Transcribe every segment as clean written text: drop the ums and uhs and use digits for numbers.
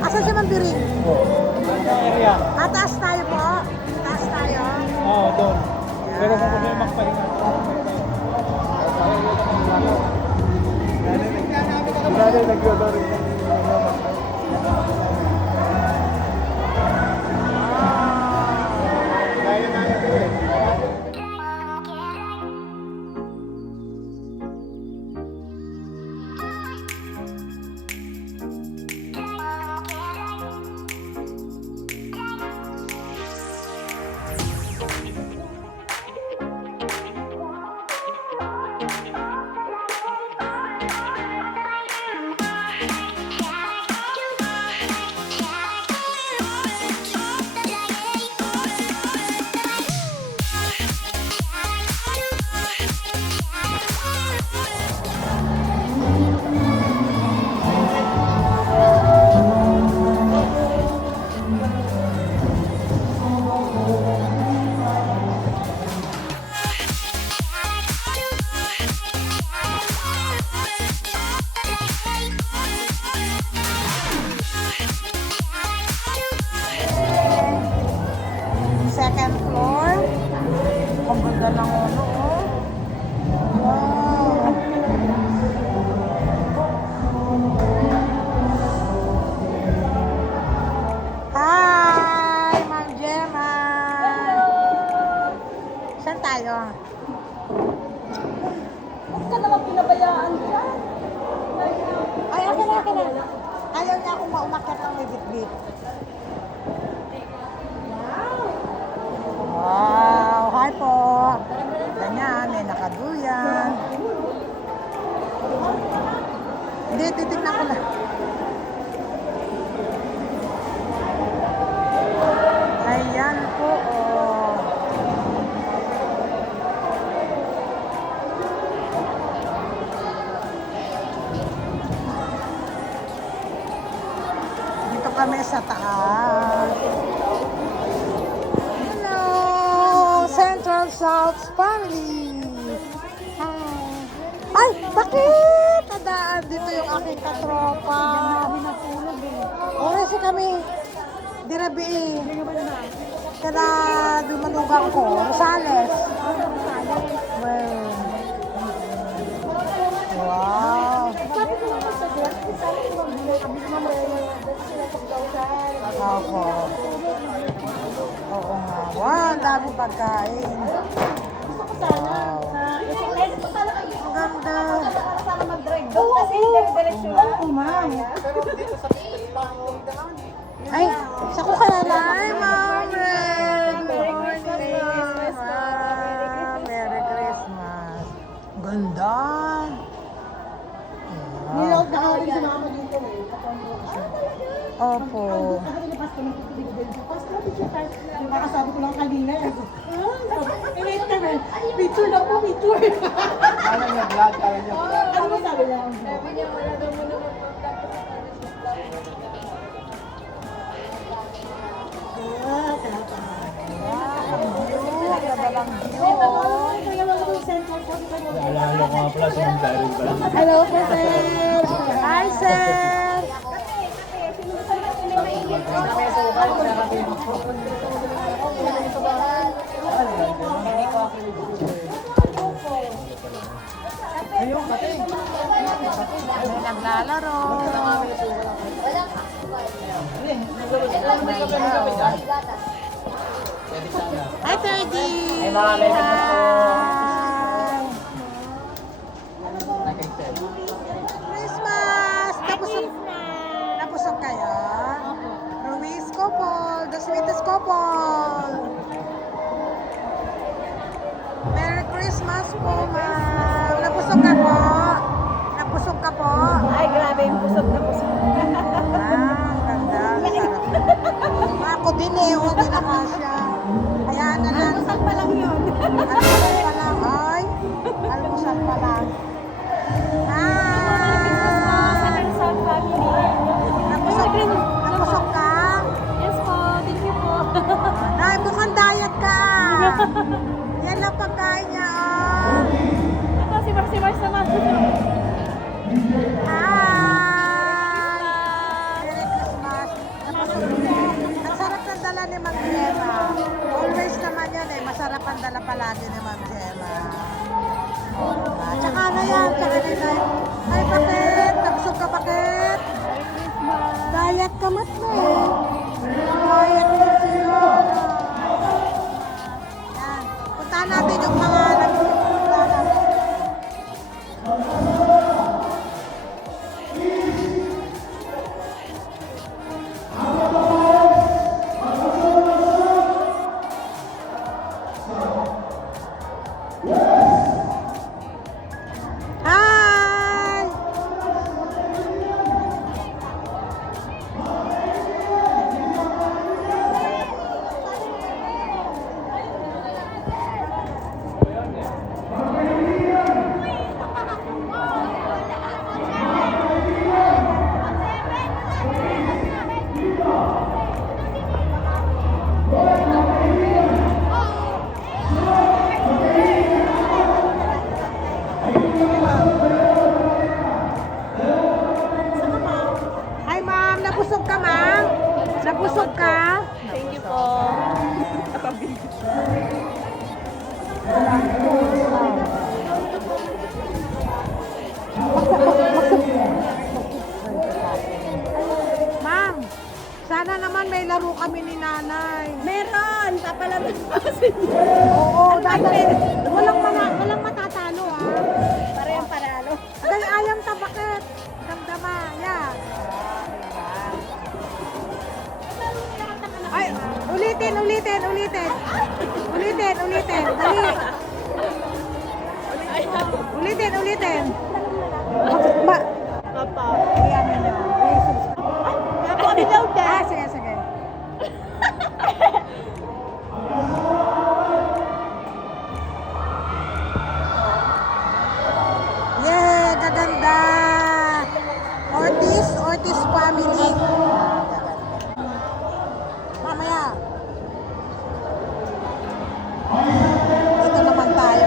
Asan si Mambiring? Area. Taas tayo po. Taas tayo. Oo, doon. Pero kung gusto yung magpahinga. Dali, nag-yodorin. Second floor. Ang ganda ng ano, oh. Wow. Hi, Ma'am Gemma. Hello. Saan tayo? Huwag ka naman pinabayaan dyan. Ay, okay na, okay na. Ayaw niya akong maumakyat ng may bitbit. Wow! Hi po! Ganyan, may nakaduyan. Hindi, titignan ko lang. Ayan po, oh. Dito kami sa taas. Central South Family. Hi. Ay, bakit? Tadaan dito yung aking katropa. Oras kami. Dirabi eh. Kada dumanugang ko. Rosales. Wow. Opo. Oo nga. Wow, ang dami pagkain. Wow. Ang ganda. Sana mag-drive doon kasi dire-diretso lang. Oo, ma'am. Ay, sa ko ka na lang. Ay, ma'am. Merry Christmas, ma'am. Merry Christmas. Ganda. Nilaw na ako yung sinama dito eh. Opo. Nakakasabi ko lang kanina eh. Init kami. Picture na po, picture. Kala niya vlog, kala niya vlog. Ano ba sabi niya? Sabi niya wala daw muna mag-vlog. Naalala ko nga pala sa mga diary pala. Hello po, sir. Hi, sir. May naglalaro. Hi, Teddy. Ay, mga message po. Hi. Christmas! Napusok kayo? Ruiz couple, the sweetest couple. Merry Christmas po, ma'am. Napusok ka po? Napusok ka po? Ay, grabe yung pusok na pusok. Ganda. Sarap. Ako din eh, hindi na kasya. Kaya na lang. Almusal pa lang yun. Almusal pa lang. Ay, almusal pa lang. Sa family. Napusok ka? Yes po, thank you po. Ay, mukhang diet ka. Yan lang pagkain niya, oh. Ito, si Mars naman. Hi! Nabusog ka? Thank you po. Ma'am, sana naman may laro kami ni nanay. Meron! Papalabas pa kasi. Oo, dahil walang matatalo ah. Parehong paralo. Dahil ayam tabakit. Damdama, yan. Ay, ulitin. Dali. Ulitin. Papa. Ayan nyo. Napaka-reload ka. Sige. Yeah, gaganda. Ortiz family. Mamaya. Dito naman tayo.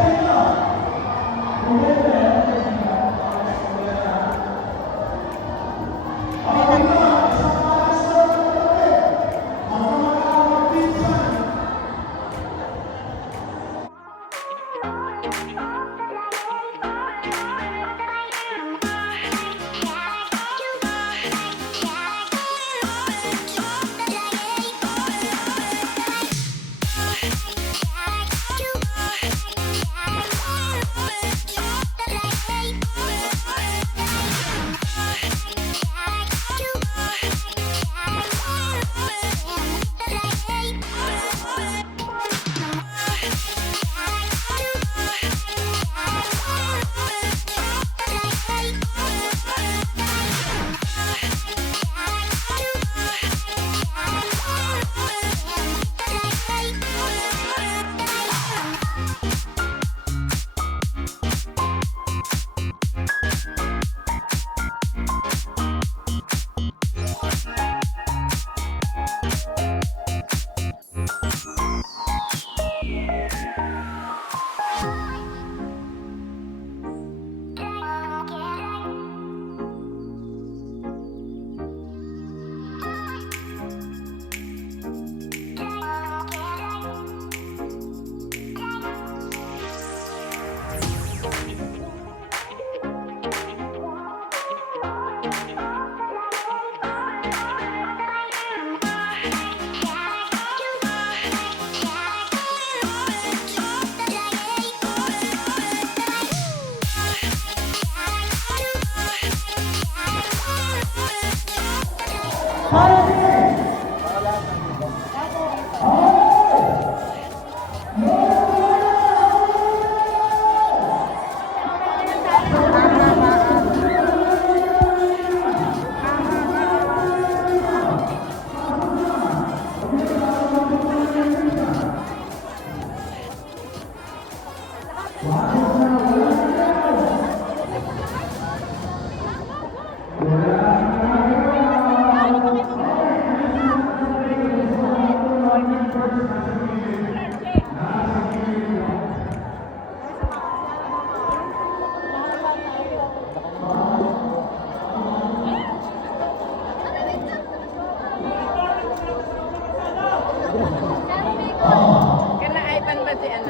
Kana Ivan ba si ano?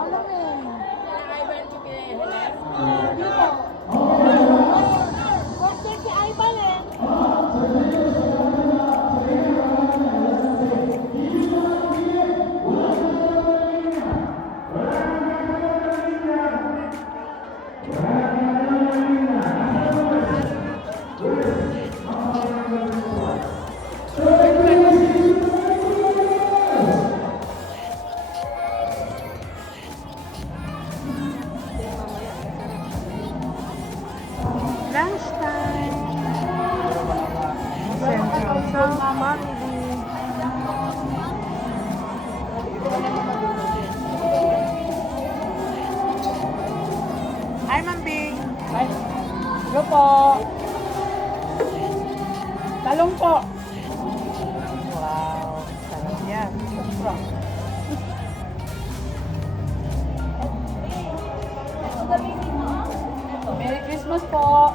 Alam eh. Kana Ivan si Pinelas? Master si Ivan eh. Lunchtime. Central South family. Hi, Ma'am Bing. Ay, go po. Talong po. Wow, sarap yan. Merry Christmas po.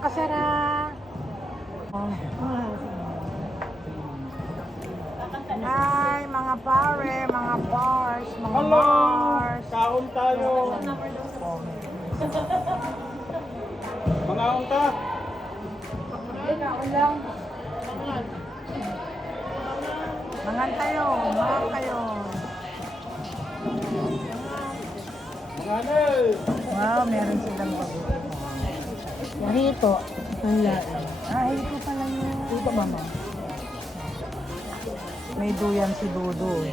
kasara. Hi, mga pare, mga bars, mga Hello! bars. Kaon tayo! Mga unta! Mangan tayo, mangan kayo. Mga anel! Wow, meron silang bago. Hito. Ang lain. Hito pala yun. Hito, mama. May duyan si Dudu.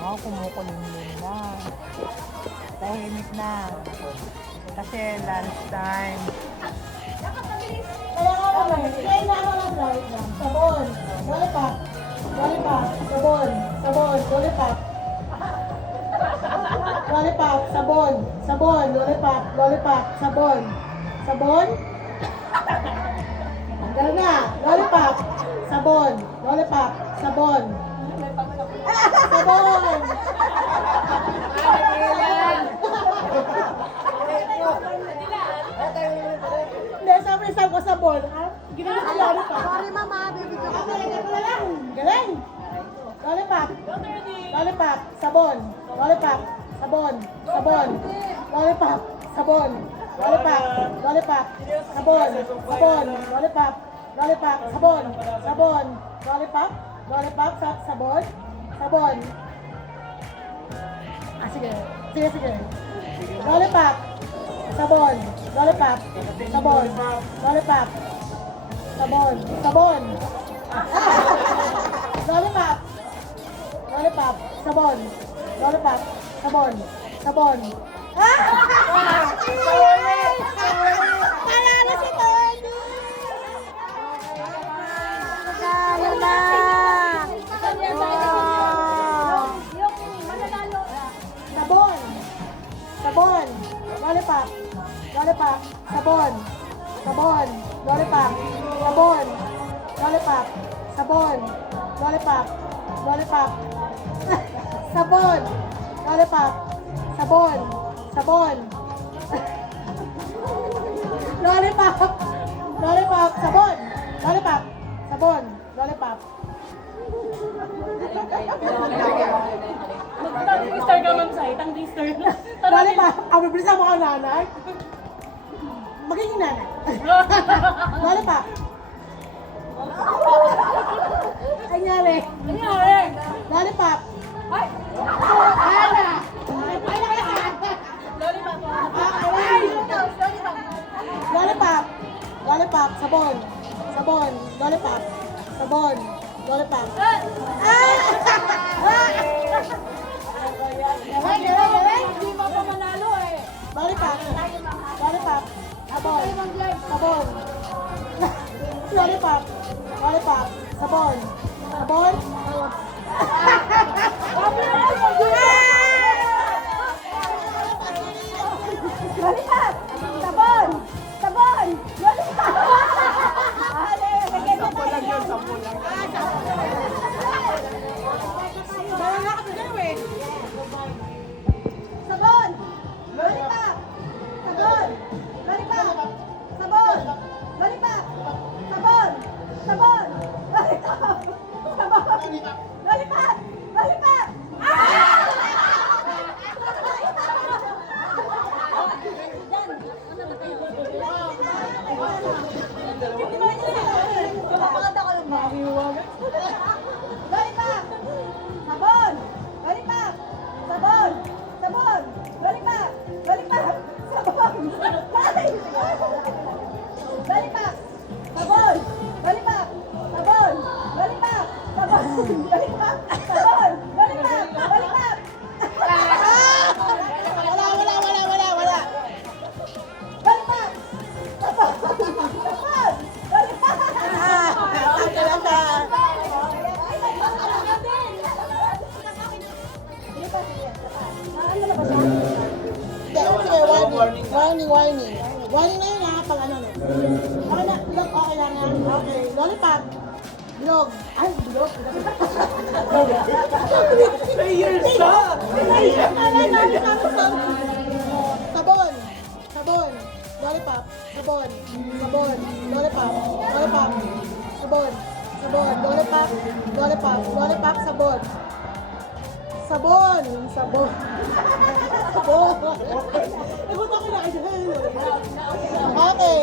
Wow, kumukulong-lung na. Tahimik na. Kasi lunch time. Kaya nga naman, kaya na ako ng light lang. Sabon, lollipop, lollipop, sabon, sabon, lollipop. Lollipop, sabon, sabon, lollipop, lollipop, sabon. Sabon? Dahil na, lollipop, sabon, lollipop, sabon. Sabon! Hindi, sabi isang ko sabon. Ginawa ko lollipop. Sorry mama, baby ko. Galing! Lollipop. Lollipop. Sabon. Lollipop. Sabon. Sabon. Lollipop. Sabon. Lollipop. Lollipop. Sabon. Sabon. Lollipop. Lollipop. Sabon. Sabon. Lollipop. Lollipop. Sabon. Sabon. Ah, sige. Sige, sige. Lollipop. Sabon. Lollipop. Sabon. Lollipop. Sabon. Sabon. Lollipop. Lollipop. Sabon. Lollipop. Sabon. Sabon. Panalo si Tony! Panalo na! Sabon. Sabon. Lollipop. Lollipop. Sabon. Sabon. Lollipop. Sabon. Lollipop. Sabon. Lollipop. Lollipop. Sabon. Lollipop. Sabon. Sabon. Lollipop. Lollipop. Sabon. Lollipop. Sabon. Lollipop. Tang-star ka, Ma'am Sai. Tang-star. Lollipop. Ang bibilis mo ka nanay. Magiging nanay. Lollipop. Ay, nangyari. Lollipop. Ay! Ana. Lollipop. Ay! Lollipop. Lollipop. Sabon. Sabon. Lollipop. Sabon. Lollipop. Hindi mo pa manalo eh. Lollipop. Lollipop. Sabon. Sabon. Lollipop. Lollipop. Sabon. Sabon. Lollipop! Sabon! Sabon! Lollipop! Sampo lang yun, sampo lang. Sabon! Lollipop! Sabon! Lollipop! Sabon! Lollipop! Sabon! Sabon! Lollipop! Sabon! Lollipop! Lollipop! Lollipop! Sabon! Lollipop! Sabon! Sabon! Lollipop! Lollipop! Sabon! Ay! Lollipop! Sabon! Lollipop! Sabon! Lollipop! Sabon! Lollipop! Sabon! Lollipop! Lollipop! Wala! Lollipop! Sabon! Sabon! Lollipop! Warning. Warning na yun ha, pag ano na. Okay na, look, okay lang yan. Okay, lollipop. Bilog. Ay, bilog. Player siya! Sabon. Sabon. Lollipop. Sabon. Sabon. Lollipop. Lollipop. Sabon. Sabon. Lollipop. Lollipop. Lollipop. Sabon. Sabon. Sabon. Sabon. Nagulat ako na kayo. Okay.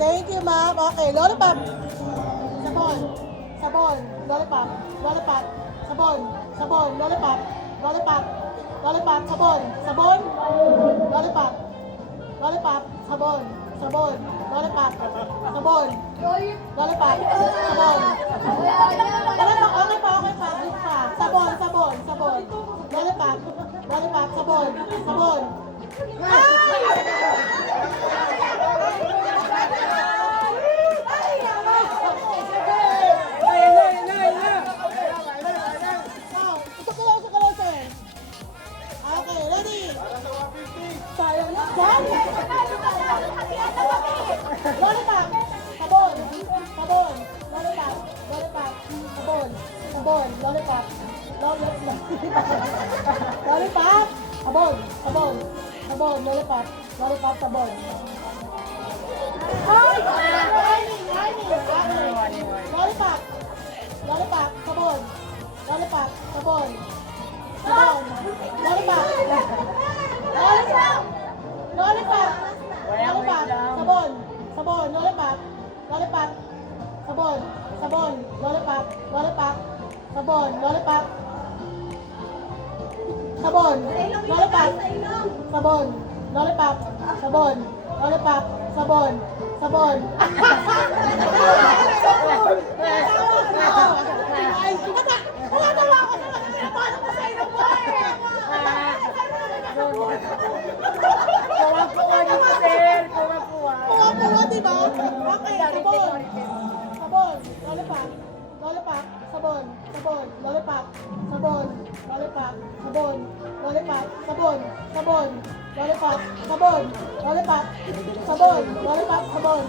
Thank you, ma'am. Okay. Lollipop. Sabon. Sabon. Lollipop. Lollipop. Sabon. Sabon. Lollipop. Lollipop. Lollipop. Sabon. Sabon. Lollipop. Lollipop. Sabon. Sabon. Lollipop. Sabon. Lollipop. Sabon. Okay pa. Okay pa. Okay pa. Sabon. Sabon. Sabon. Lollipop. Lollipop. Sabon. Sabon. Isa ka lang, sir. Okay, ready? Sayang na. Lollipop. Sabon. Sabon. Lollipop. Lollipop. Sabon. Sabon. Lollipop. Lollipop. Lollipop. Sabon. Sabon. Sabon. Lollipop. Lollipop. Sabon. Ay! Lollipop. Lollipop. Sabon. Lollipop. Sabon. Sabon. Lollipop. Lollipop. Lollipop. Lollipop. Sabon. Sabon. Lollipop. Lollipop. Sabon. Sabon. Lollipop. Lollipop. Sabon. Lollipop. Sabon. Lollipop. Sabon. Lollipop. Sabon. Lollipop. Sabon. Sabon. Ay, natawa ako sa mga paano ko sa inyo mo Kuha-kuha dito, sir! Kuha-kuha! Kuha-kuha, diba? Okay, sabon. Sabon. Lollipop. Lollipop. Sabon. Sabon. Lollipop. Sabon. Lollipop. Sabon. Lollipop. Sabon. Sabon. Lollipop. Sabon. Lollipop. Sabon. Lollipop. Sabon.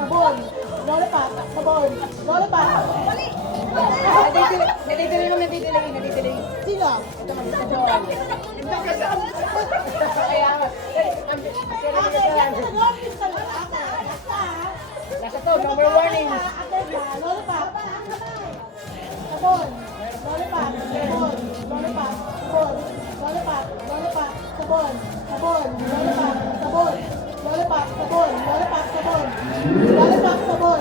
Sabon. Lollipop. Sabon. Lollipop. Nadidili. Sino? Nasa to, no more warnings! Lollipop. Sabon. Lollipop. Sabon. Lollipop. Sabon. Lollipop. Lollipop. Sabon. Sabon. Lollipop. Sabon. Lollipop. Sabon. Lollipop. Sabon. Lollipop. Sabon.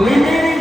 We made it.